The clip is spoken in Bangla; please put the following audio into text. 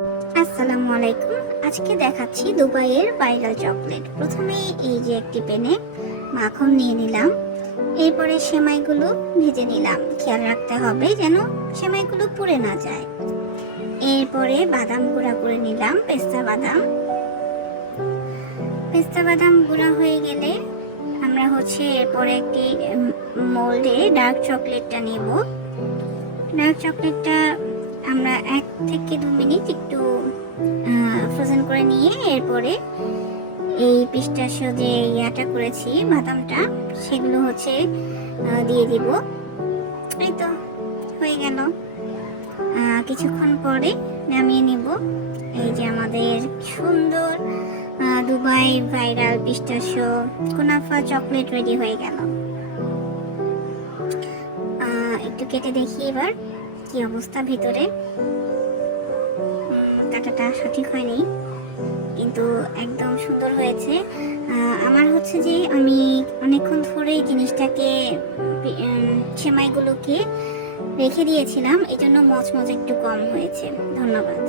আসসালামু আলাইকুম। আজকে দেখাচ্ছি দুবাইয়ের ভাইরাল চকলেট। প্রথমেই এই যে একটি প্যানে মাখন নিয়ে নিলাম, এরপরে সেমাইগুলো ভেজে নিলাম। খেয়াল রাখতে হবে যেন সেমাইগুলো পুড়ে না যায়। এরপরে বাদাম গুঁড়া করে নিলাম, পেস্তা বাদাম গুঁড়া হয়ে গেলে আমরা এরপরে একটি মোল্ডে ডার্ক চকলেটটা নেব। ডার্ক চকলেটটা আমরা 1 থেকে 2 মিনিট একটু ফ্রোজেন করে নিয়ে এরপরে এই পিস্তাশিও যে ইয়াটা করেছি বাদামটা, সেগুলো দিয়ে দিব। এই তো হয়ে গেল। কিছুক্ষণ পরে নামিয়ে নিব। এই যে আমাদের সুন্দর দুবাই ভাইরাল পিস্তাশিও কুনাফা চকলেট রেডি হয়ে গেল। একটু কেটে দেখি এবার কি অবস্থা। ভিতরে কাটাটা সঠিক হয়নি, কিন্তু একদম সুন্দর হয়েছে। আমার যে আমি অনেকক্ষণ ধরে জিনিসটাকে সেমাইগুলোকে রেখে দিয়েছিলাম, এই জন্য মচমচ একটু কম হয়েছে। ধন্যবাদ।